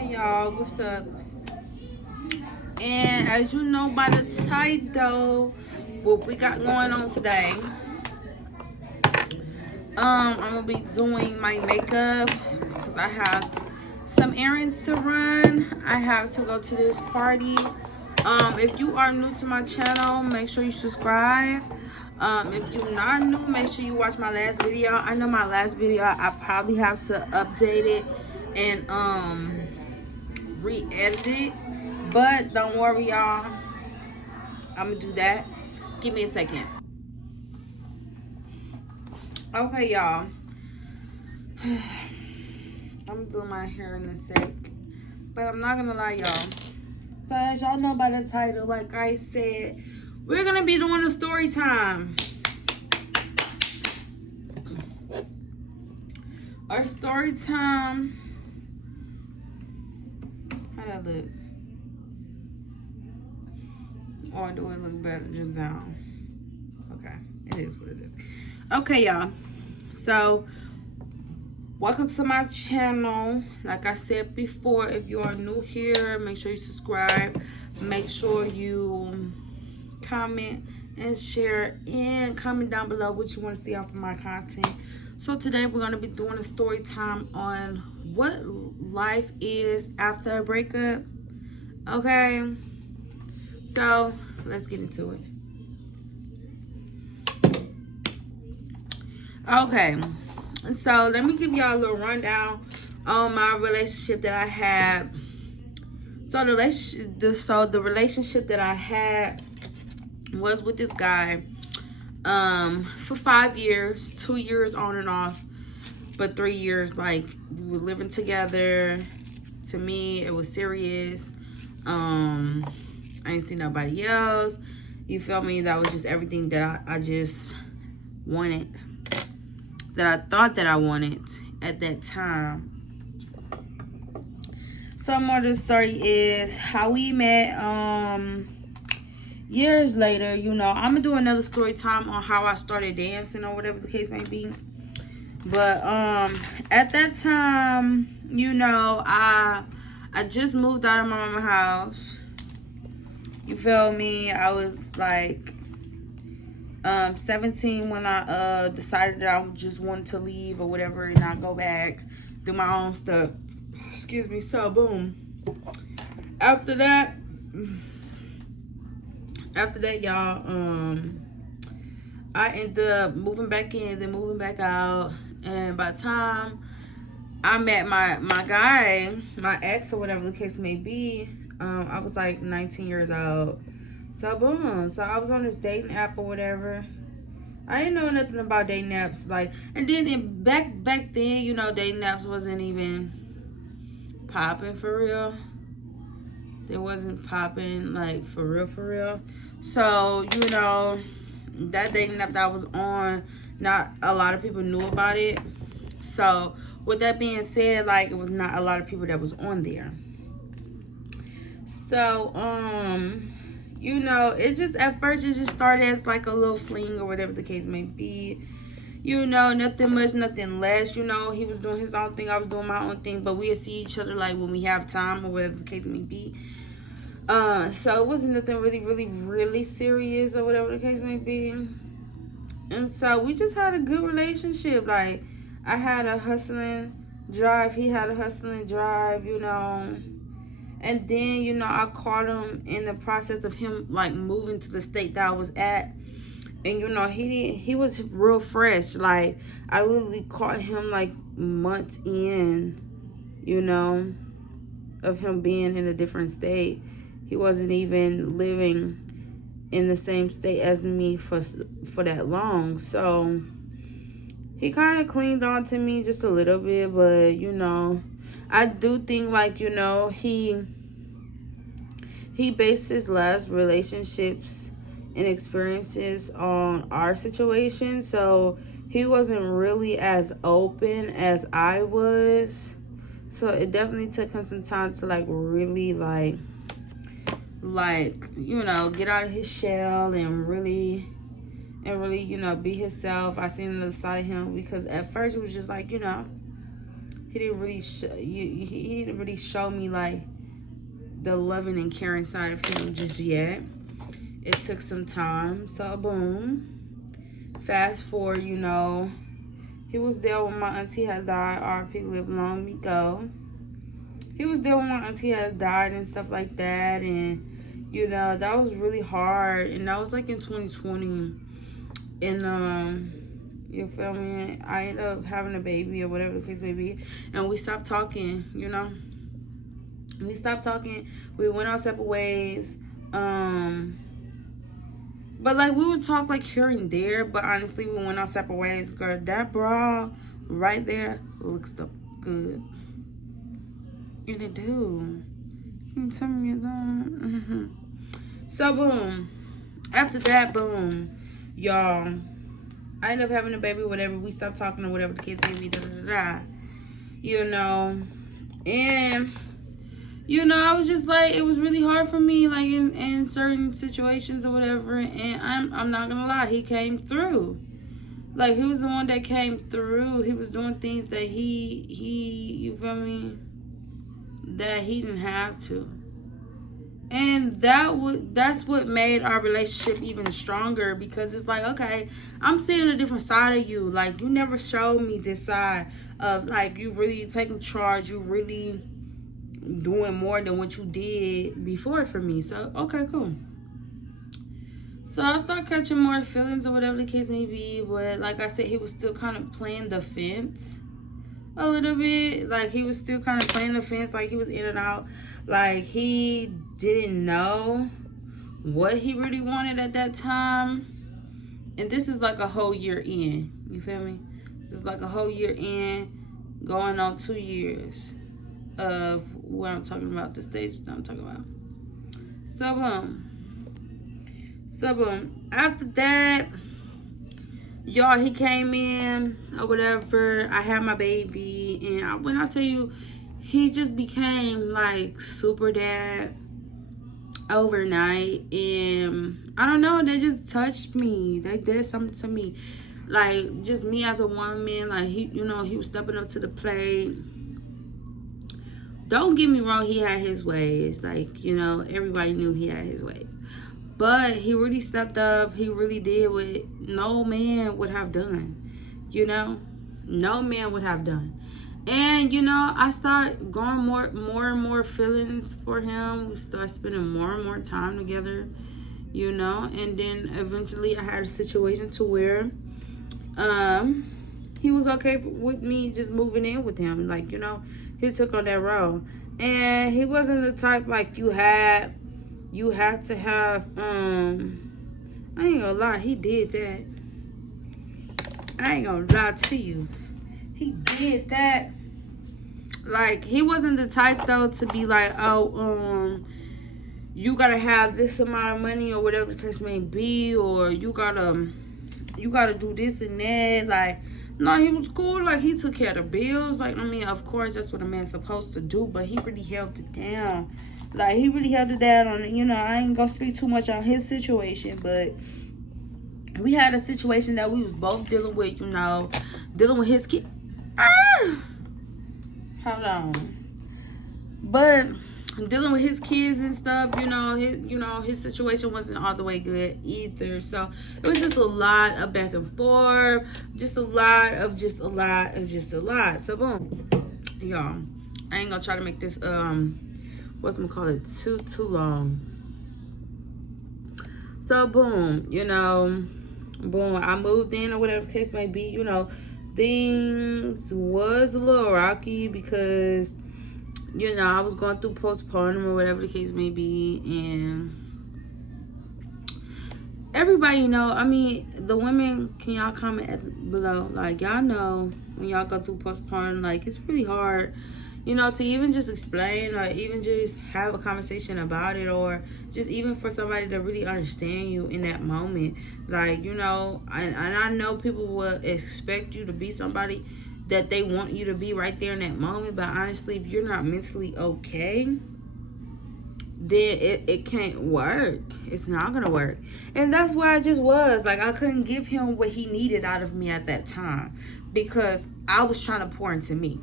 Hi y'all, what's up? And as you know by the title, what we got going on today, I'm gonna be doing my makeup because I have some errands to run. I have to go to this party. If you are new to my channel, make sure you subscribe. If you're not new, make sure you watch my last video. I know my last video I probably have to update it and re-edit it, but don't worry y'all, I'm gonna do that. Give me a second. Okay y'all, I'm gonna do my hair in a sec, but I'm not gonna lie y'all, so as y'all know by the title, like I said, we're gonna be doing a story time. Our story time, how that look? Or do it look better just down? Okay, it is what it is. Okay, y'all. So, welcome to my channel. Like I said before, if you are new here, make sure you subscribe. Make sure you comment and share, and comment down below what you want to see off of my content. So today we're going to be doing a story time on what life is after a breakup. Okay, so let's get into it. Okay, so let me give y'all a little rundown on my relationship that I had. So the relationship that I had was with this guy for 5 years, 2 years on and off, but 3 years, like, we were living together. To me, it was serious. I didn't see nobody else. You feel me? That was just everything that I just wanted, that I thought that I wanted at that time. So more of the story is how we met years later. You know, I'm gonna do another story time on how I started dancing or whatever the case may be. But at that time, you know, I just moved out of my mama's house. You feel me? I was like 17 when I decided that I just wanted to leave or whatever and not go back, do my own stuff. Excuse me. So boom. After that, y'all, I ended up moving back in, then moving back out, and by the time I met my guy, my ex or whatever the case may be, I was like 19 years old. So boom. So I was on this dating app or whatever. I didn't know nothing about dating apps, like, and then back then, you know, dating apps wasn't even popping for real. It wasn't popping like for real. So, you know, that dating app that I was on, not a lot of people knew about it. So with that being said, like, it was not a lot of people that was on there. So you know, it just, at first it just started as like a little fling or whatever the case may be. You know, nothing much, nothing less. You know, he was doing his own thing, I was doing my own thing, but we'd see each other like when we have time or whatever the case may be. So it wasn't nothing really serious or whatever the case may be. And so we just had a good relationship. Like, I had a hustling drive, he had a hustling drive, you know. And then, you know, I caught him in the process of him like moving to the state that I was at. And you know, he was real fresh. Like, I literally caught him like months in, you know, of him being in a different state. He wasn't even living in the same state as me for that long. So he kind of clinged on to me just a little bit, but you know, I do think, like, you know, he based his last relationships and experiences on our situation. So he wasn't really as open as I was. So it definitely took him some time to like really like, you know, get out of his shell and really, you know, be himself. I seen another side of him, because at first it was just like, you know, he didn't really he didn't really show me like the loving and caring side of him just yet. It took some time. So boom, fast forward, you know, he was there when my auntie had died. RP, live long ago. He was there when my auntie had died and stuff like that, and you know, that was really hard. And that was like in 2020, and you feel me? I ended up having a baby or whatever the case may be, and we stopped talking. You know, we stopped talking. We went our separate ways. But like we would talk like here and there. But honestly, we went our separate ways. Girl, that bra right there looks the good. And it do. Can you tell me you don't? So boom. After that, boom, y'all. I ended up having a baby, whatever. We stopped talking or whatever the case may be. You know, and you know, I was just like, it was really hard for me, like in certain situations or whatever. And I'm not gonna lie, he came through. Like he was the one that came through. He was doing things that he you feel me, that he didn't have to. And that's what made our relationship even stronger, because it's like, okay, I'm seeing a different side of you. Like, you never showed me this side of, like, you really taking charge. You really doing more than what you did before for me. So, okay, cool. So, I started catching more feelings or whatever the case may be. But, like I said, he was still kind of playing the fence a little bit. Like, he was still kind of playing the fence. Like, he was in and out. Like, he didn't know what he really wanted at that time. And this is like a whole year in. You feel me? This is like a whole year in, going on 2 years of what I'm talking about, the stages that I'm talking about. So boom. After that, y'all, he came in or whatever. I had my baby, and when I tell you, he just became like super dad overnight. And I don't know, they just touched me. They did something to me. Like, just me as a woman, like, he, you know, he was stepping up to the plate. Don't get me wrong, he had his ways. Like, you know, everybody knew he had his ways. But he really stepped up. He really did what no man would have done. You know? No man would have done. And, you know, I start going more and more feelings for him. We start spending more and more time together, you know. And then eventually I had a situation to where he was okay with me just moving in with him. Like, you know, he took on that role. And he wasn't the type like you had to have, I ain't gonna lie, he did that. I ain't gonna lie to you. He did that. Like, he wasn't the type though to be like, oh, you gotta have this amount of money or whatever the case may be, or you gotta do this and that. Like, no, he was cool. Like, he took care of the bills. Like, I mean, of course, that's what a man's supposed to do, but he really held it down. Like, he really held it down on it. You know, I ain't gonna speak too much on his situation, but we had a situation that we was both dealing with, you know, dealing with his kid. Hold on. But dealing with his kids and stuff, you know, his situation wasn't all the way good either. So it was just a lot of back and forth, just a lot. So boom, y'all, I ain't gonna try to make this too long. So boom, you know, I moved in or whatever the case may be. You know, things was a little rocky because, you know, I was going through postpartum or whatever the case may be. And everybody know, I mean, the women, can y'all comment below? Like, y'all know when y'all go through postpartum, like, it's really hard, you know, to even just explain or even just have a conversation about it, or just even for somebody to really understand you in that moment. Like, you know, and I know people will expect you to be somebody that they want you to be right there in that moment, but honestly, if you're not mentally okay, then it can't work. It's not gonna work. And that's why I just was like, I couldn't give him what he needed out of me at that time, because I was trying to pour into me.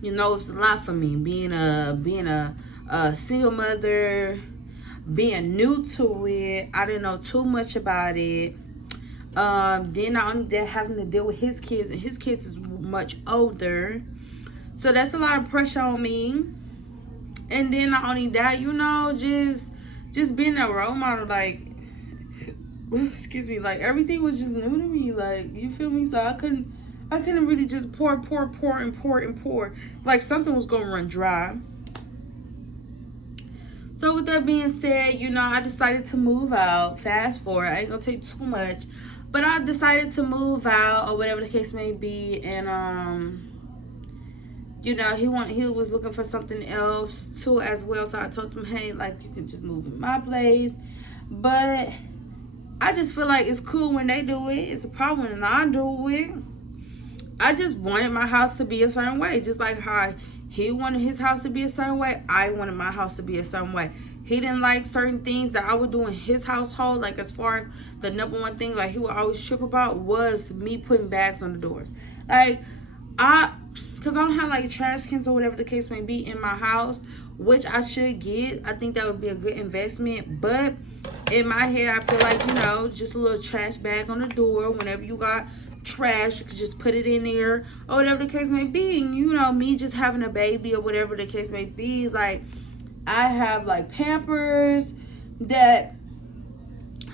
You know, it's a lot for me being a single mother, being new to it. I didn't know too much about it. Then not only that, having to deal with his kids, and his kids is much older, so that's a lot of pressure on me. And then not only that, you know, just being a role model, like, excuse me, like everything was just new to me, like, you feel me? So I couldn't really just pour. Like something was gonna run dry. So with that being said, you know, I decided to move out. Fast forward, I ain't gonna take too much, but I decided to move out or whatever the case may be. And you know, he was looking for something else too as well. So I told him, hey, like, you can just move in my place. But I just feel like it's cool when they do it. It's a problem when I do it. I just wanted my house to be a certain way. Just like how he wanted his house to be a certain way, I wanted my house to be a certain way. He didn't like certain things that I would do in his household. Like, as far as the number one thing, like, he would always trip about was me putting bags on the doors. Like, because I don't have, like, trash cans or whatever the case may be in my house, which I should get. I think that would be a good investment. But in my head, I feel like, you know, just a little trash bag on the door. Whenever you got trash, you could just put it in there or whatever the case may be. And, you know, me just having a baby or whatever the case may be, like, I have, like, Pampers that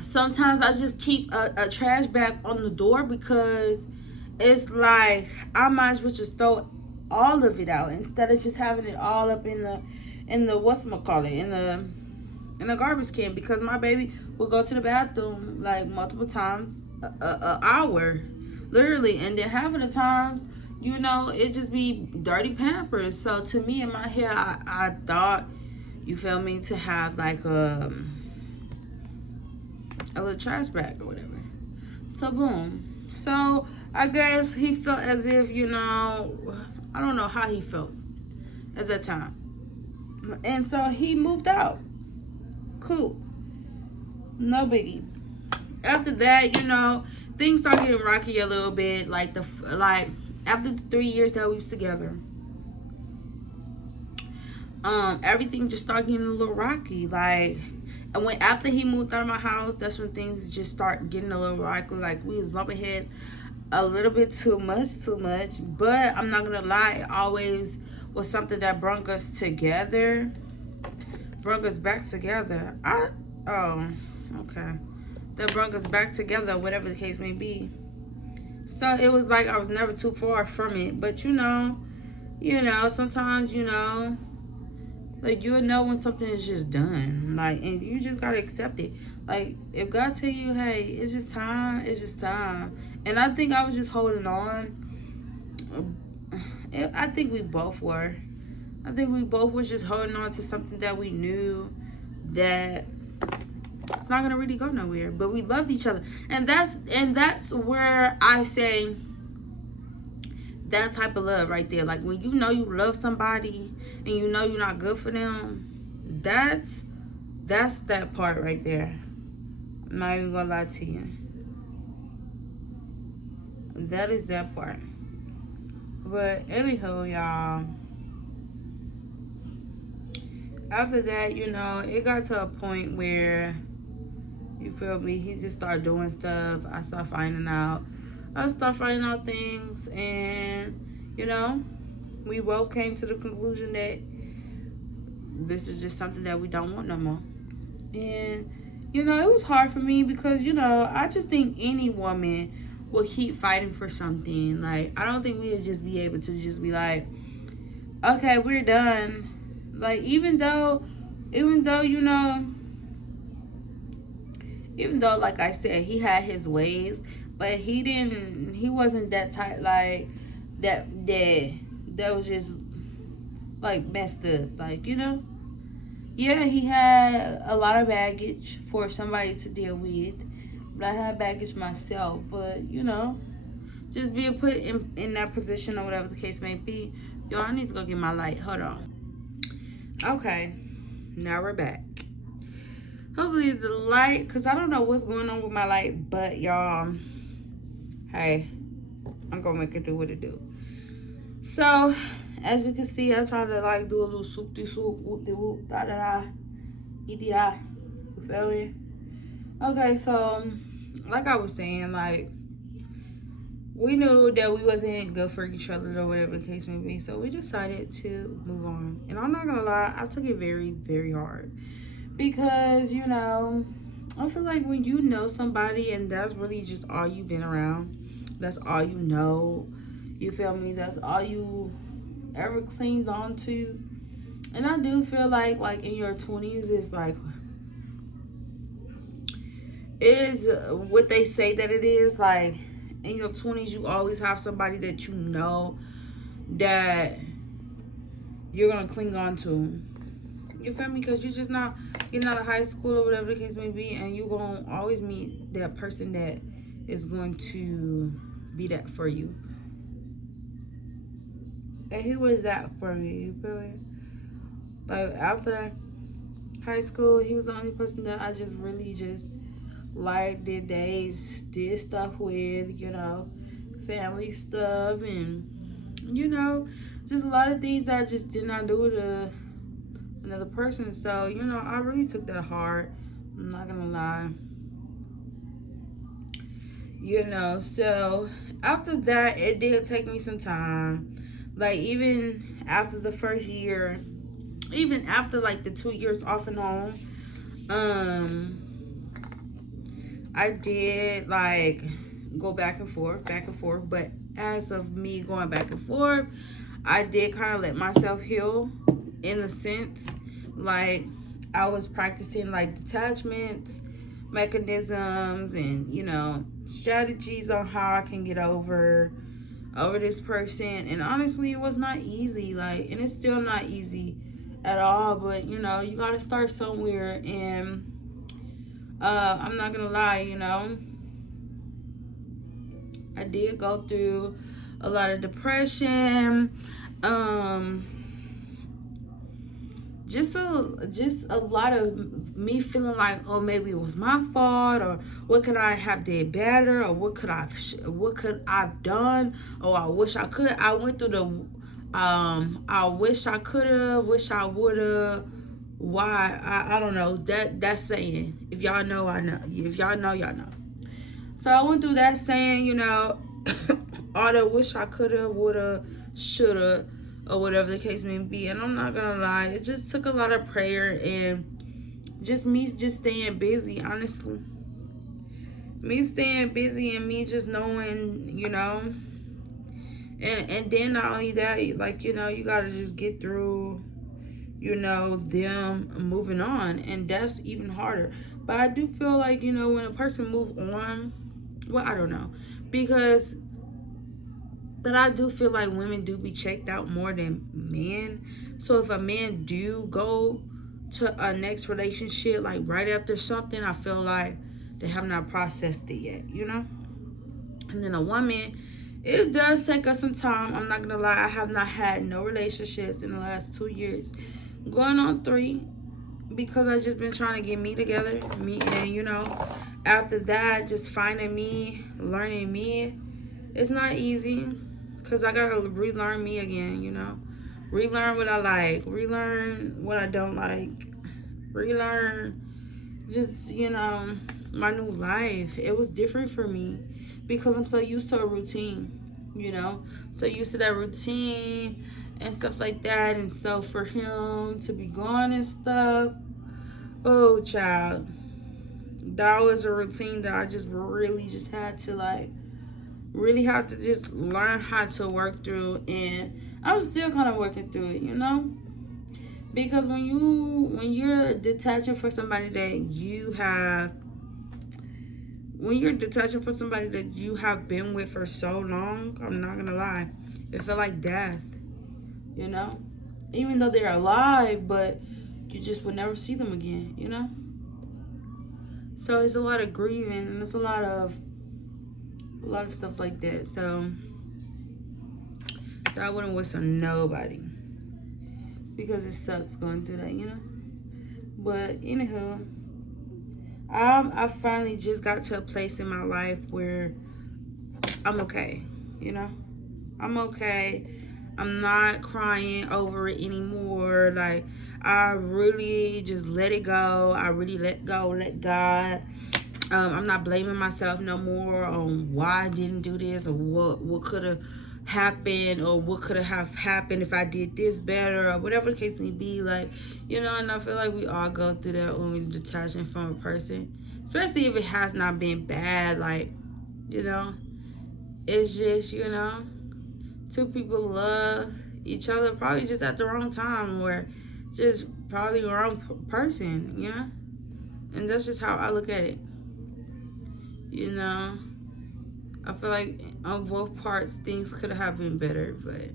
sometimes I just keep a trash bag on the door, because it's like I might as well just throw all of it out instead of just having it all up in the whatchamacallit, in the garbage can, because my baby will go to the bathroom like multiple times a hour, literally. And then half of the times, you know, it just be dirty Pampers. So to me, in my head, I thought, you feel me, to have like a little trash bag or whatever. So boom. So I guess he felt as if, you know, I don't know how he felt at that time. And so he moved out. Cool. No biggie. After that, you know, things started getting rocky a little bit. Like after the 3 years that we was together, everything just started getting a little rocky. Like, and after he moved out of my house, that's when things just start getting a little rocky. Like, we was bumping heads a little bit too much. But I'm not gonna lie, it always was something that brought us together, brought us back together. That brought us back together, whatever the case may be. So it was like I was never too far from it. But you know, sometimes, you know, like, you'll know when something is just done, like, and you just gotta accept it. Like, if God tell you, hey, it's just time, it's just time. And I think I was just holding on. I think we both were. I think we both was just holding on to something that we knew that it's not gonna really go nowhere. But we loved each other, and that's where I say that type of love right there. Like, when you know you love somebody and you know you're not good for them, that's that part right there. I'm not even gonna lie to you. That is that part. But anyhow, y'all, after that, you know, it got to a point where, you feel me, he just started doing stuff. I started finding out things, and, you know, we both came to the conclusion that this is just something that we don't want no more. And, you know, it was hard for me because, you know, I just think any woman will keep fighting for something. Like, I don't think we would just be able to just be like, okay, we're done. Like, even though, you know, even though, like I said, he had his ways, but he wasn't that type, like, that was just, like, messed up, like, you know. Yeah, he had a lot of baggage for somebody to deal with, but I had baggage myself. But, you know, just being put in that position or whatever the case may be. Yo, I need to go get my light. Hold on. Okay, now we're back. Hopefully the light, because I don't know what's going on with my light, but y'all, hey, I'm gonna make it do what it do. So as you can see, I try to like do a little swoop de swoop, whoop de whoop, da da da, e da. You feel me? Okay, so like I was saying, like we knew that we wasn't good for each other or whatever the case may be, so we decided to move on. And I'm not gonna lie, I took it very, very hard because I feel like when you know somebody and that's really just all you've been around, that's all you know. You feel me? That's all you ever cleaned on to. And I do feel like in your 20s is like is what they say that it is. Like in your 20s you always have somebody that you know that you're gonna cling on to. You feel me? Because you're just not getting out of high school or whatever the case may be, and you're gonna always meet that person that is going to be that for you. And he was that for me. You feel me? Like after high school, he was the only person that I just really just liked, did days, did stuff with, family stuff, and just a lot of things I just did not do with another person. So I really took that hard. I'm not gonna lie. So after that, it did take me some time. Like even after the first year, even after like the 2 years off and on, I did like go back and forth. But as of me going back and forth, I did kind of let myself heal in a sense. Like I was practicing like detachments, mechanisms, and strategies on how I can get over this person. And honestly, it was not easy. Like, and it's still not easy at all. But you gotta start somewhere. And I'm not gonna lie, I did go through a lot of depression. Just a lot of me feeling like, oh, maybe it was my fault, or what could I have did better, or what could I've done, or I wish I could. I went through the I wish I could have, wish I would have. Why? I don't know. That's saying. If y'all know, I know. If y'all know, y'all know. So I went through that saying, all the wish I could have, would have, should have, or whatever the case may be. And I'm not gonna lie, it just took a lot of prayer and just me just staying busy, honestly. Me staying busy and me just knowing, and then not only that, like, you gotta just get through, them moving on. And that's even harder. But I do feel like, when a person move on, well, I don't know. But I do feel like women do be checked out more than men. So if a man do go to a next relationship, like right after something, I feel like they have not processed it yet, And then a woman, it does take us some time. I'm not gonna lie, I have not had no relationships in the last 2 years. Going on 3, because I just been trying to get me together. And after that, just finding me, learning me. It's not easy, because I gotta relearn me again, Relearn what I like, relearn what I don't like, relearn just, my new life. It was different for me because I'm so used to a routine, so used to that routine and stuff like that. And so for him to be gone and stuff, oh child, that was a routine that I just really just had to really have to just learn how to work through. And I'm still kind of working through it, because when you're detaching for somebody that you have been with for so long, I'm not gonna lie, it felt like death, even though they're alive, but you just would never see them again, so it's a lot of grieving, and it's a lot of stuff like that. So I wouldn't wish on nobody, because it sucks going through that, But anywho, I finally just got to a place in my life where I'm okay, I'm okay. I'm not crying over it anymore. Like, I really just let it go. I really let go, let God. I'm not blaming myself no more on why I didn't do this, or what could have happened, or what could have happened if I did this better, or whatever the case may be. Like, and I feel like we all go through that when we're detaching from a person, especially if it has not been bad. Like, it's just, two people love each other probably just at the wrong time, or just probably the wrong person, and that's just how I look at it. I feel like on both parts things could have been better, but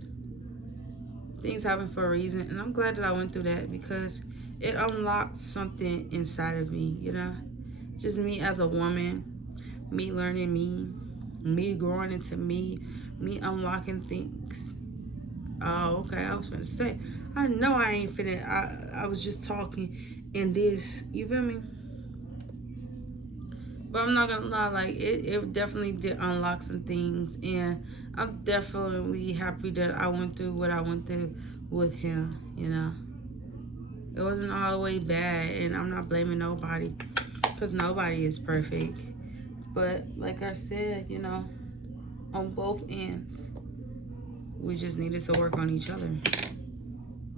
things happen for a reason, and I'm glad that I went through that because it unlocked something inside of me, just me as a woman, me learning me growing into me unlocking things. Oh, okay. I was gonna say, I know I ain't finna. I was just talking in this. You feel me? But I'm not gonna lie. Like it definitely did unlock some things, and I'm definitely happy that I went through what I went through with him. It wasn't all the way bad, and I'm not blaming nobody because nobody is perfect. But like I said, on both ends, we just needed to work on each other.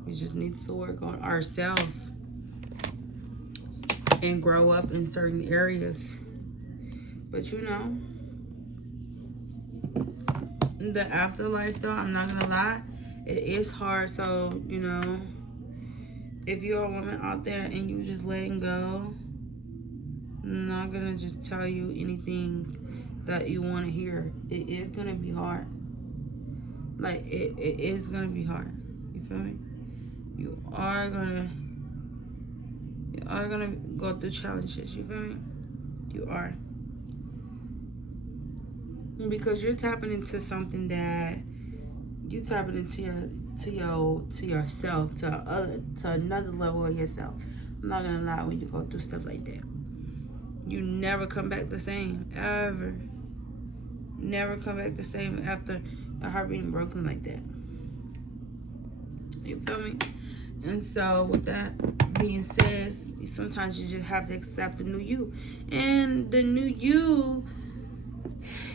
We just need to work on ourselves and grow up in certain areas. But the afterlife though, I'm not gonna lie, it is hard. So, if you're a woman out there and you just letting go, I'm not gonna just tell you anything that you want to hear. It is gonna be hard. Like it is gonna be hard. You feel me? You are gonna go through challenges. You feel me? You are, because you're tapping into something that you tapping into yourself, to another level of yourself. I'm not gonna lie, when you go through stuff like that, you never come back the same, ever. Never come back the same after your heart being broken like that. You feel me? And so with that being said, sometimes you just have to accept the new you. And the new you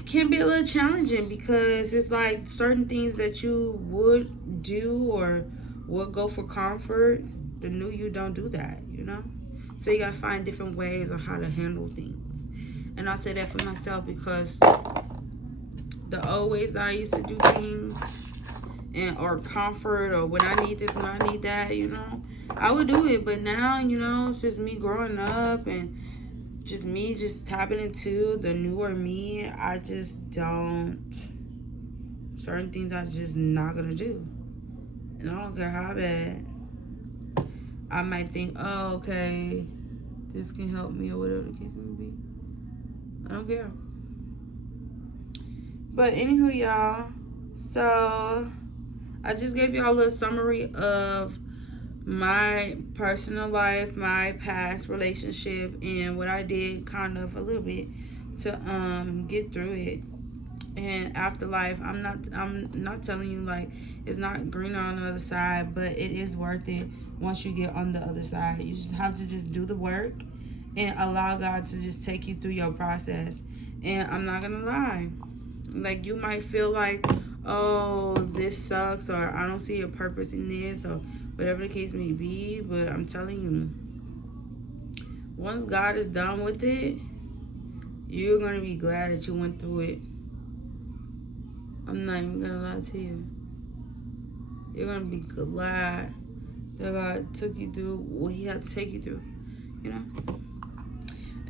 can be a little challenging because it's like certain things that you would do or would go for comfort, the new you don't do that, So you gotta find different ways on how to handle things. And I say that for myself because the old ways that I used to do things, or comfort, or when I need this, when I need that, I would do it. But now, it's just me growing up and just me just tapping into the newer me. I just don't, certain things I'm just not gonna do. And I don't care how bad I might think, oh, okay, this can help me or whatever the case may be. I don't care. But anywho, y'all, so I just gave y'all a little summary of my personal life, my past relationship, and what I did kind of a little bit to get through it. And afterlife, I'm not telling you like it's not greener on the other side, but it is worth it once you get on the other side. You just have to just do the work and allow God to just take you through your process. And I'm not gonna lie, like you might feel like, oh, this sucks, or I don't see a purpose in this, or whatever the case may be. But I'm telling you, once God is done with it, you're going to be glad that you went through it. I'm not even going to lie to you. You're going to be glad that God took you through what he had to take you through,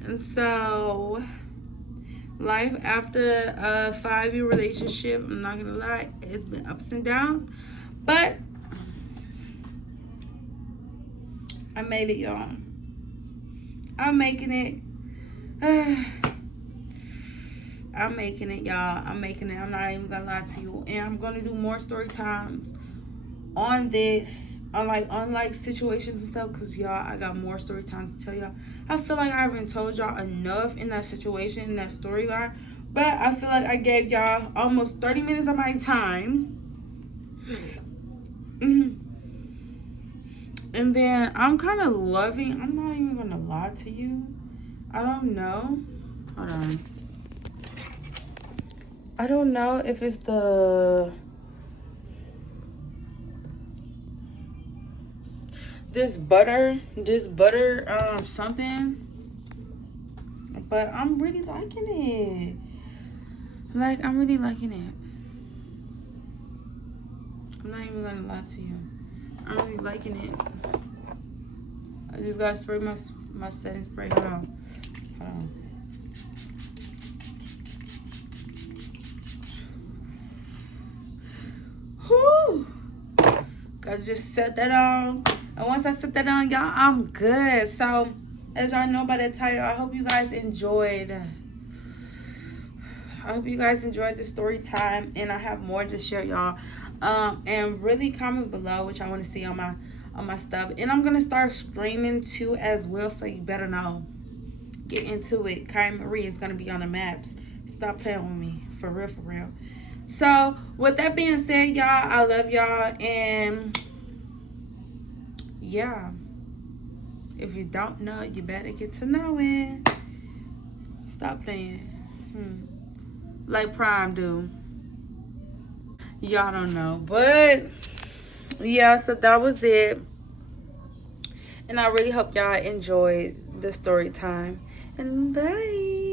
And so, life after a 5-year relationship, I'm not going to lie, it's been ups and downs. But I made it, y'all. I'm making it. I'm making it, y'all. I'm making it. I'm not even gonna lie to you. And I'm gonna do more story times on this, on situations and stuff, because y'all, I got more story times to tell y'all. I feel like I haven't told y'all enough in that situation, in that storyline. But I feel like I gave y'all almost 30 minutes of my time Mhm. And then I'm kind of loving, I'm not even gonna lie to you. I don't know. Hold on. I don't know if it's this butter something, but I'm really liking it. Like, I'm really liking it. I'm not even gonna lie to you. I'm really liking it. I just gotta spray my setting spray. Hold on. Hold on. Whew. Gotta just set that on. And once I set that on, y'all, I'm good. So, as y'all know by the title, I hope you guys enjoyed. I hope you guys enjoyed the story time, and I have more to share, y'all. And really comment below what y'all want to see on my stuff. And I'm gonna start streaming too as well, so you better know. Get into it. Kai Marie is gonna be on the maps. Stop playing with me, for real, for real. So with that being said, y'all, I love y'all, and yeah, if you don't know it, you better get to know it. Stop playing. Like Prime do. Y'all don't know, but yeah, so that was it, and I really hope y'all enjoyed the story time, and bye.